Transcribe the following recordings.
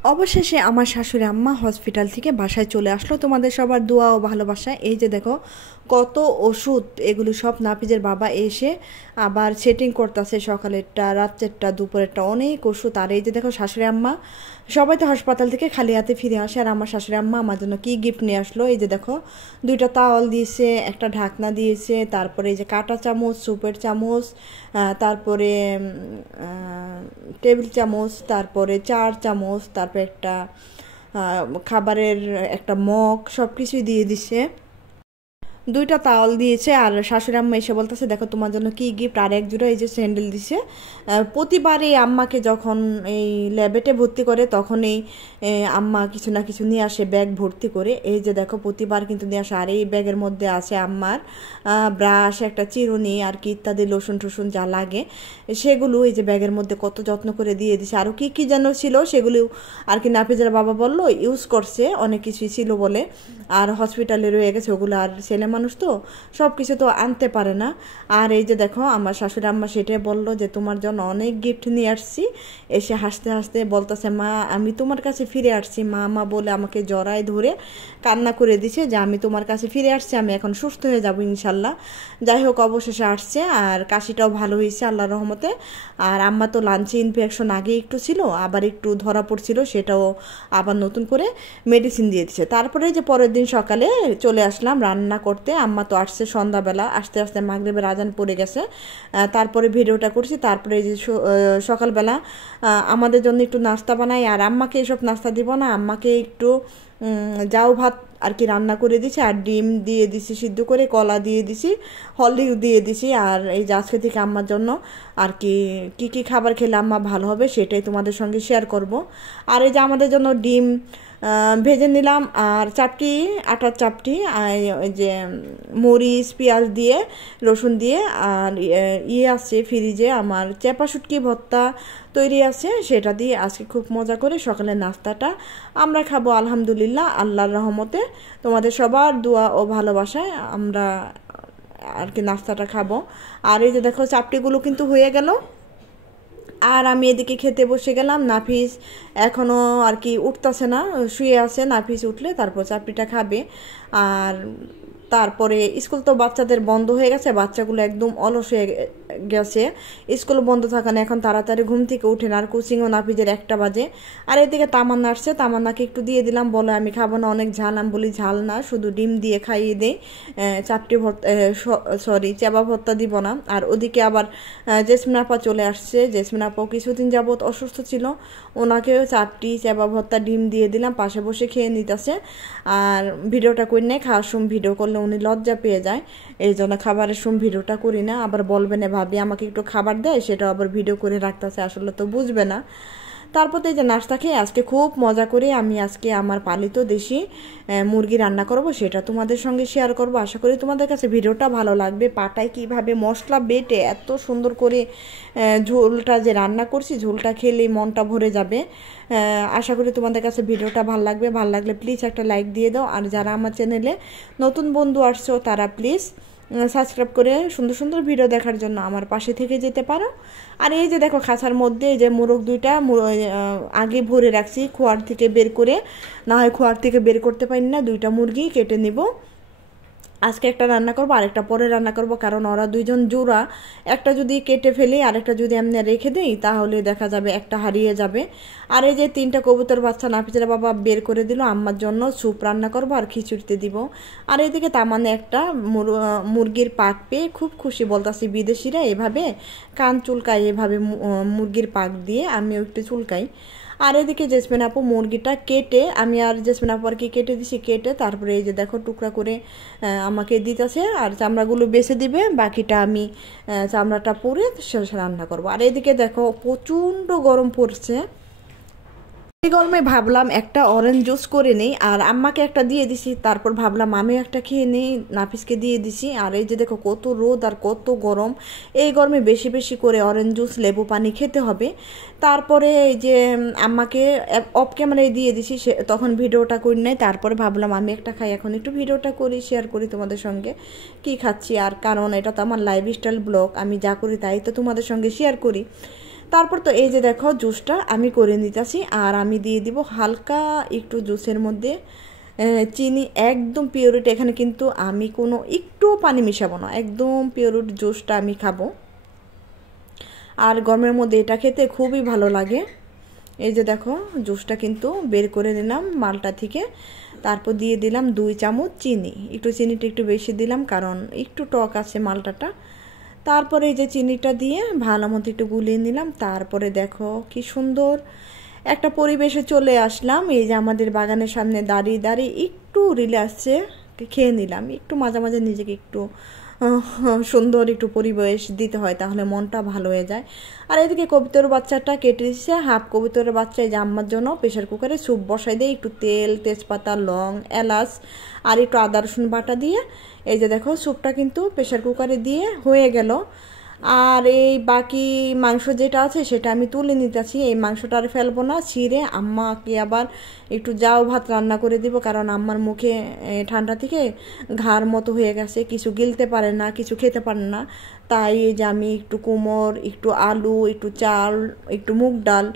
অবশেষে আমার শাশুড়ি আম্মা হসপিটাল থেকে বাসায় চলে আসলো তোমাদের সবার দোয়া ও ভালোবাসা। এই যে দেখো কত ওষুধ, এগুলি সব নাফিজের বাবা এসে আবার সেটিং করতেছে, সকালেরটা, রাত্রেরটা, দুপুরেরটা, অনেক ওষুধ। আর এই যে দেখো শাশুড়ি আম্মা সবাই তো হাসপাতাল থেকে খালি হাতে ফিরে আসে, আর আমার শাশুড়ি আম্মা আমার জন্য কি গিফট নিয়ে আসলো। এই যে দেখো দুইটা তাওয়াল দিয়েছে, একটা ঢাকনা দিয়েছে, তারপরে এই যে কাঁটা চামচ, সুপের চামচ, তারপরে টেবিল চামচ, তারপরে চার চামচ, তারপরে একটা খাবারের একটা মগ, সব কিছুই দিয়ে দিছে। দুইটা তাওয়াল দিয়েছে। আর শাশুড়ি আম্মা এসে বলতেছে দেখো তোমার জন্য কি গিফট, আর এক জোড়া এই যে স্যান্ডেল দিছে। প্রতিবারই আম্মাকে যখন এই ল্যাবেটে ভর্তি করে তখনই আম্মা কিছু না কিছু নিয়ে আসে ব্যাগ ভর্তি করে। এই যে দেখো প্রতিবার কিন্তু নিয়ে আসে। আর এই ব্যাগের মধ্যে আছে আম্মার ব্রাশ, একটা চিরুনি আর কি ইত্যাদি, লোশন টোশন যা লাগে সেগুলো এই যে ব্যাগের মধ্যে কত যত্ন করে দিয়ে দিছে। আরও কি কি যেন ছিল সেগুলো আর কি নাফিজের বাবা বললো ইউজ করছে, অনেক কিছুই ছিল বলে, আর হসপিটালে রয়ে গেছে ওগুলো। আর ছেলে মানুষ তো সব কিছু তো আনতে পারে না। আর এই যে দেখো আমার শাশুড়ি আম্মা সেটাই বললো যে তোমার জন্য অনেক গিফট নিয়ে আসছি। এসে হাসতে হাসতে বলতেছে মা আমি তোমার কাছে ফিরে আসছি, মা মা বলে আমাকে জড়ায় ধরে কান্না করে দিছে যে আমি তোমার কাছে ফিরে আসছি, আমি এখন সুস্থ হয়ে যাবো ইনশাল্লাহ। যাই হোক অবশেষে আসছে, আর কাশিটাও ভালো হয়েছে আল্লাহর রহমতে। আর আম্মা তো লাঞ্চে ইনফেকশন আগে একটু ছিল, আবার একটু ধরা পড়ছিল, সেটাও আবার নতুন করে মেডিসিন দিয়ে দিচ্ছে। তারপরে যে পরের দিন সকালে চলে আসলাম রান্না করতে। আম্মা তো আসছে সন্ধ্যাবেলা, আস্তে আস্তে মাগরিবের আজান পড়ে গেছে। তারপরে ভিডিওটা করছি। তারপরে যে সকালবেলা আমাদের জন্য একটু নাস্তা বানাই, আর আম্মাকে এসব নাস্তা দিব না, আম্মাকে একটু যাও ভাত আর কি রান্না করে দিছি, আর ডিম দিয়ে দিছি সিদ্ধ করে, কলা দিয়ে দিছি, হরলিক্স দিয়ে দিছি। আর এই যে আজকে থেকে আম্মার জন্য আর কি কী কী খাবার খেলে আম্মা ভালো হবে সেটাই তোমাদের সঙ্গে শেয়ার করব। আর এই যে আমাদের জন্য ডিম ভেজে নিলাম, আর চাপটি, আটার চাপটি, আর ওই যে মরিচ পেঁয়াজ দিয়ে রসুন দিয়ে, আর আছে ফ্রিজে আমার চেপা শুটকি ভর্তা তৈরি আছে, সেটা দিয়ে আজকে খুব মজা করে সকালের নাস্তাটা আমরা খাবো আলহামদুলিল্লাহ আল্লাহর রহমতে। তোমাদের সবার দোয়া ও ভালোবাসায় আমরা আর কি নাস্তাটা খাবো। আর এই যে দেখো চাপটিগুলো কিন্তু হয়ে গেল, আর আমি এদিকে খেতে বসে গেলাম। নাফিস এখনও আর কি উঠতেছে না, শুয়ে আছে। নাফিস উঠলে তারপর চাপড়িটা খাবে। আর তারপরে স্কুল তো বাচ্চাদের বন্ধ হয়ে গেছে, বাচ্চাগুলো একদম অলস হয়ে গেছে। স্কুল বন্ধ থাকানো এখন তাড়াতাড়ি ঘুম থেকে উঠে না, আর কোচিংও নাফিজের 1টা বাজে। আর এদিকে তামান্না আসছে, তামান্নাকে একটু দিয়ে দিলাম, বলে আমি খাবো না, অনেক ঝাল। আমি বলি ঝাল না, শুধু ডিম দিয়ে খাইয়ে দেই, চাপটি ভর্তা, সরি চেবা ভর্তা দিব না। আর ওদিকে আবার জেসমিন আপা চলে আসছে। জেসমিন আপাও কিছুদিন যাবৎ অসুস্থ ছিল, ওনাকেও চাপটি চেবা ভর্তা ডিম দিয়ে দিলাম, পাশে বসে খেয়ে নিতেছে। আর ভিডিওটা করি না, খাওয়ার সময় ভিডিও করলে উনি লজ্জা পেয়ে যায়, এই জন্য খাবারের সময় ভিডিওটা করি না। আবার বলবে না ভাবি আমাকে একটু খাবার দেয়, সেটাও আবার ভিডিও করে রাখতেছে, আসলে তো বুঝবে না। তারপর এই যে নাস্তা খেয়ে আজকে খুব মজা করে আমি আজকে আমার পালিত দেশি মুরগি রান্না করব, সেটা তোমাদের সঙ্গে শেয়ার করব। আশা করি তোমাদের কাছে ভিডিওটা ভালো লাগবে। পাটায় কিভাবে মশলা বেটে এত সুন্দর করে ঝোলটা যে রান্না করছি, ঝোলটা খেলেই মনটা ভরে যাবে। আশা করি তোমাদের কাছে ভিডিওটা ভালো লাগবে। ভালো লাগলে প্লিজ একটা লাইক দিয়ে দাও, আর যারা আমার চ্যানেলে নতুন বন্ধু আসছো তারা প্লিজ সাবস্ক্রাইব করে সুন্দর সুন্দর ভিডিও দেখার জন্য আমার পাশে থেকে যেতে পারো। আর এই যে দেখো খাঁচার মধ্যে এই যে মোরগ দুইটা আগে ভরে রাখছি, খোয়ার থেকে বের করে, না হয় খোয়ার থেকে বের করতে পারি না, দুইটা মুরগি কেটে নিব। আজকে একটা রান্না করবো, আরেকটা পরে রান্না করব, কারণ ওরা দুইজন জোড়া, একটা যদি কেটে ফেলি আরেকটা যদি এমনি রেখে দিই তাহলে দেখা যাবে একটা হারিয়ে যাবে। আর এই যে 3টা কবুতর বাচ্চা নাফিজের বাবা বের করে দিল, আম্মার জন্য স্যুপ রান্না করব আর খিচুড়িতে দিব। আর এইদিকে তামানে একটা মুরগির পাক পেয়ে খুব খুশি, বলতাছি বিদেশিরা এভাবে কান চুলকায়, এভাবে মুরগির পাক দিয়ে আমিও একটু চুলকাই। আর এদিকে জেসমিন আপু মুরগিটা কেটে, আমি আর জেসমিন আপু আর কি কেটে দিছি, কেটে তারপরে এই যে দেখো টুকরা করে আমাকে দিতেছে, আর চামড়াগুলো বেছে দিবে, বাকিটা আমি চামড়াটা পুড়ে শেষে রান্না করবো। আর এদিকে দেখো প্রচণ্ড গরম পড়ছে, এই গরমে ভাবলাম একটা অরেঞ্জ জুস করে নেই, আর আম্মাকে একটা দিয়ে দিছি, তারপর ভাবলাম আমি একটা খেয়ে নেই, নাফিসকে দিয়ে দিছি। আর এই যে দেখো কত রোদ আর কত গরম, এই গরমে বেশি বেশি করে অরেঞ্জ জুস লেবু পানি খেতে হবে। তারপরে এই যে আম্মাকে অফ ক্যামেরায় দিয়ে দিছি, সে তখন ভিডিওটা করি নাই, তারপরে ভাবলাম আমি একটা খাই, এখন একটু ভিডিওটা করি, শেয়ার করি তোমাদের সঙ্গে কি খাচ্ছি। আর কারণ এটা তো আমার লাইফস্টাইল ব্লগ, আমি যা করি তাই তো তোমাদের সঙ্গে শেয়ার করি। তারপর তো এই যে দেখো জুসটা আমি করে নিতেছি, আর আমি দিয়ে দিব হালকা একটু জুসের মধ্যে চিনি, একদম পিওরিটি। এখানে কিন্তু আমি কোনো একটু পানি মিশাবো না, একদম পিওরিটি জুসটা আমি খাবো। আর গরমের মধ্যে এটা খেতে খুবই ভালো লাগে। এই যে দেখো জুসটা কিন্তু বের করে নিলাম মালটা থেকে। তারপর দিয়ে দিলাম 2 চামচ চিনি, একটু চিনিটা একটু বেশি দিলাম কারণ একটু টক আছে মালটাটা। তারপরে এই যে চিনিটা দিয়ে ভালো মতো একটু গুলিয়ে নিলাম। তারপরে দেখো কি সুন্দর একটা পরিবেশে চলে আসলাম। এই যে আমাদের বাগানের সামনে দাঁড়িয়ে দাঁড়িয়ে একটু রিল্যাক্সে খেয়ে নিলাম। একটু মাঝে মাঝে নিজেকে একটু সুন্দর একটু পরিবেশ দিতে হয়, তাহলে মনটা ভালো হয়ে যায়। আর এদিকে কবুতর বাচ্চাটা কেটে দিচ্ছে, হাফ কবুতরের বাচ্চা এই যে আম্মার জন্য প্রেশার কুকারে স্যুপ বসাই দিয়ে একটু তেল, তেজপাতা, লং, এলাচ আর একটু আদা রসুন বাটা দিয়ে এই যে দেখো স্যুপটা কিন্তু প্রেশার কুকারে দিয়ে হয়ে গেল। আর এই বাকি মাংস যেটা আছে সেটা আমি তুলে নিতেছি। এই মাংসটা আর ফেলবো না, ছিঁড়ে আম্মাকে আবার একটু জাউ ভাত রান্না করে দিব, কারণ আম্মার মুখে ঠান্ডা থেকে ঘাড় মতো হয়ে গেছে, কিছু গিলতে পারে না, কিছু খেতে পারে না। তাই এই যে আমি একটু কুমড়, একটু আলু, একটু চাল, একটু মুগ ডাল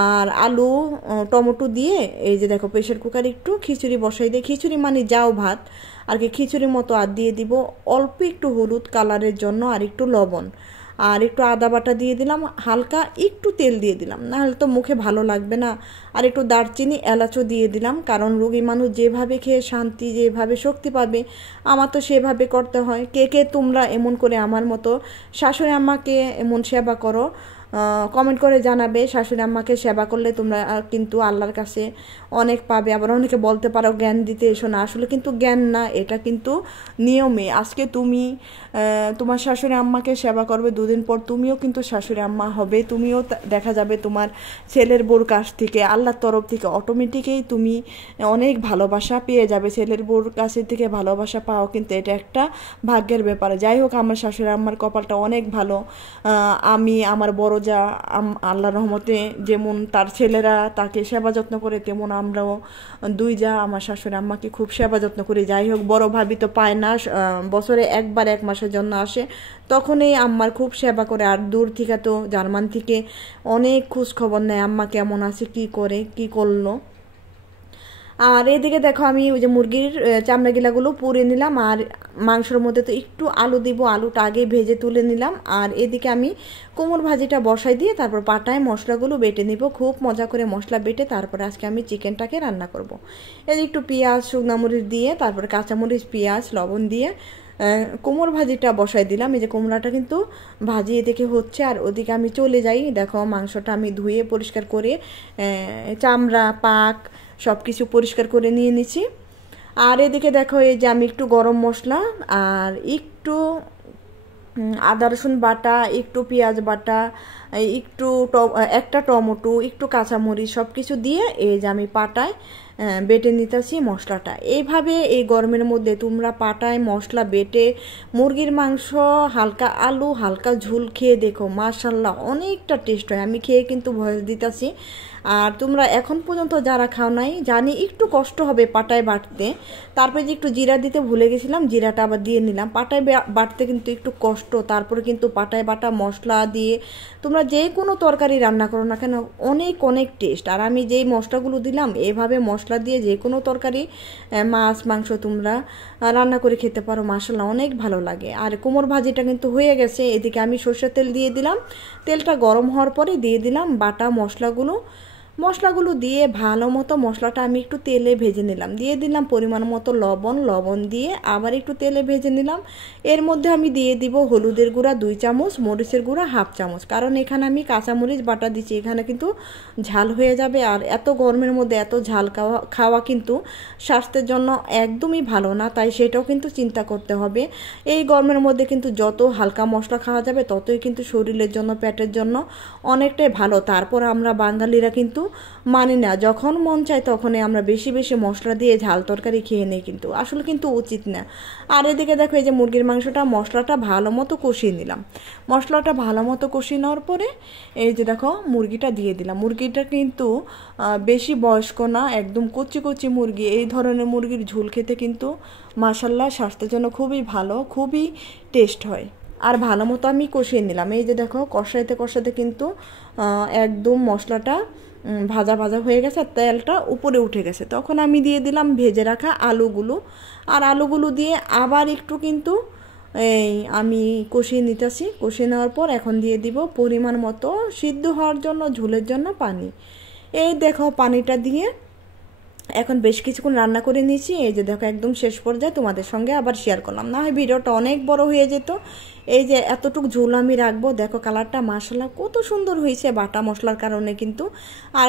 আর আলু, টমেটো দিয়ে এই যে দেখো প্রেশার কুকারে একটু খিচুড়ি বসাই দিয়ে, খিচুড়ি মানে জাউ ভাত আর কি, খিচুড়ির মতো আর দিয়ে দিব অল্প একটু হলুদ কালারের জন্য আর একটু লবণ আর একটু আদা বাটা দিয়ে দিলাম, হালকা একটু তেল দিয়ে দিলাম, নাহলে তো মুখে ভালো লাগবে না। আর একটু দারচিনি, এলাচও দিয়ে দিলাম, কারণ রোগী মানুষ যেভাবে খেয়ে শান্তি, যেভাবে শক্তি পাবে আমার তো সেভাবে করতে হয়। কে কে তোমরা এমন করে আমার মতো শাশুড়ি আম্মাকে এমন সেবা করো, কমেন্ট করে জানাবে। শাশুড়ি আম্মাকে সেবা করলে তোমরা কিন্তু আল্লাহর কাছে অনেক পাবে। আবার অনেকে বলতে পারো জ্ঞান দিতে এসো না, আসলে কিন্তু জ্ঞান না, এটা কিন্তু নিয়মে। আজকে তুমি তোমার শাশুড়ি আম্মাকে সেবা করবে, 2 দিন পর তুমিও কিন্তু শাশুড়ি আম্মা হবে, তুমিও দেখা যাবে তোমার ছেলের বউর কাছ থেকে আল্লাহর তরফ থেকে অটোমেটিকই তুমি অনেক ভালোবাসা পেয়ে যাবে। ছেলের বউর কাছ থেকে ভালোবাসা পাও কিন্তু এটা একটা ভাগ্যের ব্যাপার। যাই হোক, আমার শাশুড়ি আম্মার কপালটা অনেক ভালো। আমি আমার বড় যা আল্লাহর রহমতে যেমন তার ছেলেরা তাকে সেবা যত্ন করে, তেমন আমরাও 2 যা আমার শাশুড়ি আম্মাকে খুব সেবা যত্ন করি। যাই হোক, বড় ভাবি তো পায় না, বছরে একবার 1 মাসের জন্য আসে, তখনই আম্মার খুব সেবা করে। আর দূর থেকে তো জার্মান থেকে অনেক খোঁজ খবর নেয় আম্মা কেমন আছে, কি করে, কি করলো। আর এদিকে দেখো আমি ওই যে মুরগির চামড়া গিলাগুলো পুড়ে নিলাম, আর মাংসের মধ্যে তো একটু আলু দিব, আলুটা আগে ভেজে তুলে নিলাম। আর এদিকে আমি কোমর ভাজিটা বসাই দিয়ে তারপর পাটায় মশলাগুলো বেটে নিব, খুব মজা করে মশলা বেটে তারপরে আজকে আমি চিকেনটাকে রান্না করব। এই একটু পেঁয়াজ, শুকনা মরিচ দিয়ে তারপরে কাঁচামরিচ, পেঁয়াজ, লবণ দিয়ে কোমর ভাজিটা বসাই দিলাম। এই যে কোমরাটা কিন্তু ভাজি এদিকে হচ্ছে, আর ওদিকে আমি চলে যাই। দেখো মাংসটা আমি ধুয়ে পরিষ্কার করে চামড়া, পাক সব কিছু পরিষ্কার করে নিয়ে নিচ্ছি। আর এদিকে দেখো এই যে আমি একটু গরম মশলা আর একটু আদা রসুন বাটা, একটু পেঁয়াজ বাটা, একটু একটা টমেটো, একটু কাঁচামরিচ সব কিছু দিয়ে এই যে আমি পাটায় বেটে নিতেছি মশলাটা। এইভাবে এই গরমের মধ্যে তোমরা পাটায় মশলা বেটে মুরগির মাংস, হালকা আলু, হালকা ঝোল খেয়ে দেখো, মাশাল্লাহ অনেকটা টেস্ট হয়। আমি খেয়ে কিন্তু ভয়েস দিতেছি। আর তোমরা এখন পর্যন্ত যারা খাও নাই, জানি একটু কষ্ট হবে পাটায় বাটতে। তারপরে যে একটু জিরা দিতে ভুলে গেছিলাম, জিরাটা আবার দিয়ে নিলাম। পাটায় বাটতে কিন্তু একটু কষ্ট, তারপরে কিন্তু পাটায় বাটা মশলা দিয়ে তোমরা যে কোনো তরকারি রান্না করো না কেন অনেক অনেক টেস্ট। আর আমি যেই মশলাগুলো দিলাম, এভাবে মশলা দিয়ে যে কোনো তরকারি, মাছ, মাংস তোমরা রান্না করে খেতে পারো, মাশাল্লাহ অনেক ভালো লাগে। আর কোমর ভাজিটা কিন্তু হয়ে গেছে। এদিকে আমি সরষের তেল দিয়ে দিলাম, তেলটা গরম হওয়ার পরে দিয়ে দিলাম বাটা মশলাগুলো দিয়ে ভালো মতো মশলাটা আমি একটু তেলে ভেজে নিলাম, দিয়ে দিলাম পরিমাণ মতো লবণ দিয়ে আবার একটু তেলে ভেজে নিলাম। এর মধ্যে আমি দিয়ে দিব হলুদের গুঁড়া 2 চামচ, মরিচের গুঁড়া 1/2 চামচ, কারণ এখানে আমি কাঁচামরিচ বাটা দিচ্ছি, এখানে কিন্তু ঝাল হয়ে যাবে। আর এত গরমের মধ্যে এত ঝাল খাওয়া কিন্তু স্বাস্থ্যের জন্য একদমই ভালো না, তাই সেটাও কিন্তু চিন্তা করতে হবে। এই গরমের মধ্যে কিন্তু যত হালকা মশলা খাওয়া যাবে ততই কিন্তু শরীরের জন্য, পেটের জন্য অনেকটাই ভালো। তারপর আমরা বাঙালিরা কিন্তু মানি না, যখন মন চায় তখনই আমরা বেশি বেশি মশলা দিয়ে ঝাল তরকারি খেয়ে নেই, কিন্তু আসলে কিন্তু উচিত না। আর এদিকে দেখো এই যে মুরগির মাংসটা মশলাটা ভালো মতো কষিয়ে নিলাম। মশলাটা ভালো মতো কষিয়ে নেওয়ার পরে এই যে দেখো মুরগিটা দিয়ে দিলাম। মুরগিটা কিন্তু বেশি বয়স্ক না, একদম কচি কচি মুরগি। এই ধরনের মুরগির ঝোল খেতে কিন্তু মাশাল্লাহ স্বাস্থ্যের জন্য খুবই ভালো, খুবই টেস্ট হয়। আর ভালো মতো আমি কষিয়ে নিলাম। এই যে দেখো কষাইতে কষাইতে কিন্তু একদম মশলাটা ভাজা ভাজা হয়ে গেছে, তেলটা উপরে উঠে গেছে। তখন আমি দিয়ে দিলাম ভেজে রাখা আলুগুলো, আর আলুগুলো দিয়ে আবার একটু কিন্তু এই আমি কষিয়ে নিতেছি। কষিয়ে নেওয়ার পর এখন দিয়ে দিব পরিমাণ মতো সিদ্ধ হওয়ার জন্য ঝোলের জন্য পানি। এই দেখো পানিটা দিয়ে এখন বেশ কিছুক্ষণ রান্না করে নিয়েছি। এই যে দেখো একদম শেষ পর্যায়ে তোমাদের সঙ্গে আবার শেয়ার করলাম, না হয় ভিডিওটা অনেক বড় হয়ে যেত। এই যে এতটুকু ঝোল আমি রাখবো। দেখো কালারটা মাশাআল্লাহ কত সুন্দর হয়েছে বাটা মশলার কারণে কিন্তু। আর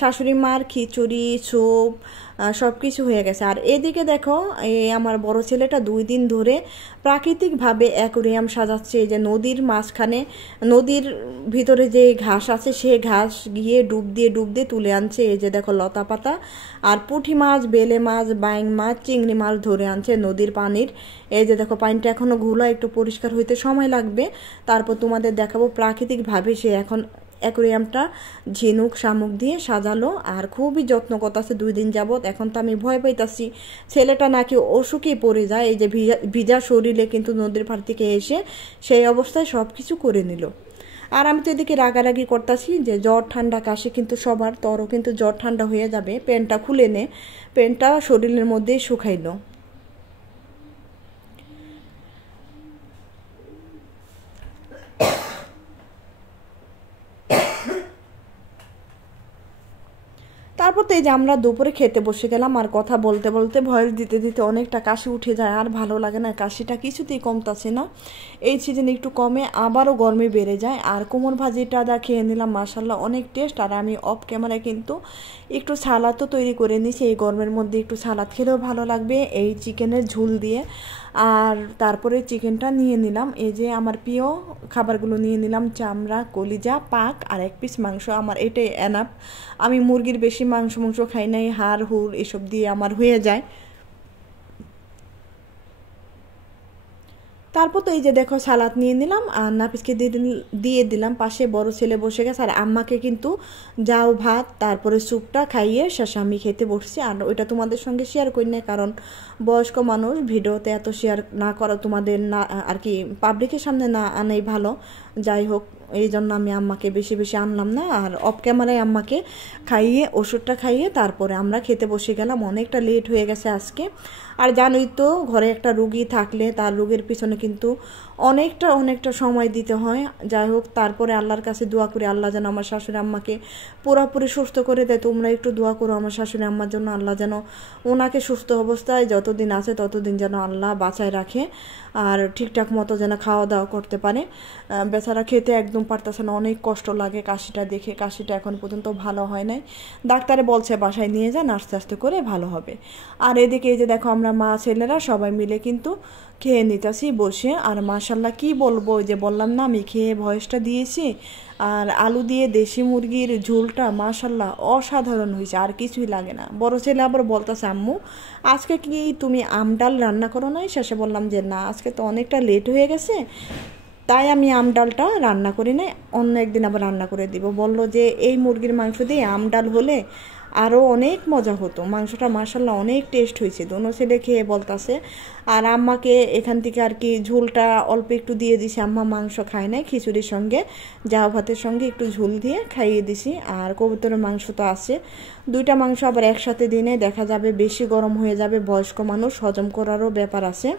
শাশুড়ি মার খিচুড়ি স্যুপ সব কিছু হয়ে গেছে। আর এদিকে দেখো এই আমার বড় ছেলেটা 2 দিন ধরে প্রাকৃতিকভাবে অ্যাকোরিয়াম সাজাচ্ছে। এই যে নদীর মাঝখানে, নদীর ভিতরে যে ঘাস আছে সেই ঘাস গিয়ে ডুব দিয়ে তুলে আনছে। এই যে দেখো লতা পাতা আর পুঁটি মাছ, বেলে মাছ, বাইং মাছ, চিংড়ি মাছ ধরে আনছে নদীর পানির। এই যে দেখো পানিটা এখনও ঘোলা, একটু পরিষ্কার হইতে সময় লাগবে। তারপর তোমাদের দেখাবো প্রাকৃতিকভাবে সে এখন অ্যাকোরিয়ামটা ঝিনুক শামুক দিয়ে সাজালো। আর খুবই যত্ন করতেছে 2 দিন যাবত। এখন তো আমি ভয় পাইতাছি ছেলেটা নাকি অসুখে পড়ে যায়। এই যে ভিজা শরীরে কিন্তু নদীর পাড় থেকে এসে সেই অবস্থায় সব কিছু করে নিল। আর আমি তো এদিকে রাগারাগি করতেছি যে জ্বর ঠান্ডা কাশি কিন্তু সবার, তরও কিন্তু জ্বর ঠান্ডা হয়ে যাবে। প্যান্টটা খুলে নে, প্যান্টটা শরীরের মধ্যেই শুকাইলো। তারপর তো এই যে আমরা দুপুরে খেতে বসে গেলাম। আর কথা বলতে বলতে ভয়েস দিতে দিতে অনেকটা কাশি উঠে যায়, আর ভালো লাগে না, কাশিটা কিছুতেই কমতাছে না। এই সিজনে একটু কমে আবারও গরমে বেড়ে যায়। আর কোমর ভাজিটা খেয়ে নিলাম, মাশাল্লাহ অনেক টেস্ট। আর আমি অফ ক্যামেরায় কিন্তু একটু সালাদও তৈরি করে নিয়েছি। এই গরমের মধ্যে একটু সালাদ খেলেও ভালো লাগবে এই চিকেনের ঝোল দিয়ে। আর তারপরে চিকেনটা নিয়ে নিলাম। এই যে আমার প্রিয় খাবারগুলো নিয়ে নিলাম, চামড়া, কলিজা, পাক আর 1 পিস মাংস। আমার এটাই এনাফ। আমি মুরগির বেশি মাংস খাই নাই, হাড় হুড় এসব দিয়ে আমার হয়ে যায়। তারপর তো এই যে দেখো সালাদ নিয়ে নিলাম আর নাফিসকে দিয়ে দিলাম। পাশে বড় ছেলে বসে গেছে, আর আম্মাকে কিন্তু যাও ভাত তারপরে স্যুপটা খাইয়ে শেষে আমি খেতে বসছি। আর ওইটা তোমাদের সঙ্গে শেয়ার করি না, কারণ বয়স্ক মানুষ ভিডিওতে এত শেয়ার না করা, তোমাদের না আর কি পাবলিকের সামনে না আনাই ভালো। যাই হোক, এই জন্য আমি আম্মাকে বেশি বেশি আনলাম না। আর অফ ক্যামেরায় আম্মাকে খাইয়ে ওষুধটা খাইয়ে তারপরে আমরা খেতে বসে গেলাম। অনেকটা লেট হয়ে গেছে আজকে। আর জানোই তো ঘরে একটা রুগী থাকলে তার রোগের পিছনে কিন্তু অনেকটা সময় দিতে হয়। যাই হোক, তারপরে আল্লাহর কাছে দোয়া করি আল্লাহ যেন আমার শাশুড়ি আম্মাকে পুরোপুরি সুস্থ করে দেয়। তোমরা একটু দোয়া করো আমার শাশুড়ি আম্মার জন্য, আল্লাহ যেন ওনাকে সুস্থ অবস্থায় যতদিন আছে ততদিন যেন আল্লাহ বাঁচায় রাখে, আর ঠিকঠাক মতো যেন খাওয়া দাওয়া করতে পারে। বেচারা খেতে একদম পারতেছে না, অনেক কষ্ট লাগে কাশিটা দেখে। কাশিটা এখন পর্যন্ত ভালো হয় নাই, ডাক্তারে বলছে বাসায় নিয়ে যান, আস্তে আস্তে করে ভালো হবে। আর এদিকে এই যে দেখো আমরা মা ছেলেরা সবাই মিলে কিন্তু খেয়ে নিতেছি বসে। আর মাশাল্লাহ কি বলবো, যে বললাম না আমি খেয়ে ভয়েসটা দিয়েছি। আর আলু দিয়ে দেশি মুরগির ঝোলটা মাশাল্লাহ অসাধারণ হয়েছে, আর কিছুই লাগে না। বড় ছেলে আবার বলতেছে আম্মু আজকে কি তুমি আমডাল রান্না করো নাই? শেষে বললাম যে না, আজকে তো অনেকটা লেট হয়ে গেছে, তাই আমি আমডালটা রান্না করি নাই, অন্য একদিন আবার রান্না করে দিব। বললো যে এই মুরগির মাংস দিয়ে আমডাল হলে আরও অনেক মজা হতো, মাংসটা মাশাল্লাহ অনেক টেস্ট হয়েছে। দোনো ছেলে খেয়ে বলতাছে। আর আম্মাকে এখান থেকে আর কি ঝোলটা অল্প একটু দিয়ে দিছি, আম্মা মাংস খায় নাই, খিচুড়ির সঙ্গে জাউ ভাতের সঙ্গে একটু ঝোল দিয়ে খাইয়ে দিছি। আর কবুতরের মাংস তো আছে, 2টা মাংস আবার একসাথে দিনে দেখা যাবে বেশি গরম হয়ে যাবে, বয়স্ক মানুষ হজম করারও ব্যাপার আছে।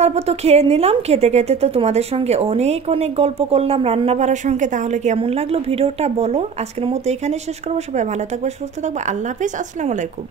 তারপর তো খেয়ে নিলাম। খেতে খেতে তো তোমাদের সঙ্গে অনেক গল্প করলাম রান্না বাড়ার সঙ্গে। তাহলে কেমন লাগলো ভিডিওটা বলো। আজকের মতো এখানে শেষ করবো। সবাই ভালো থাকবে, সুস্থ থাকবে। আল্লাহ হাফেজ, আসসালামু আলাইকুম।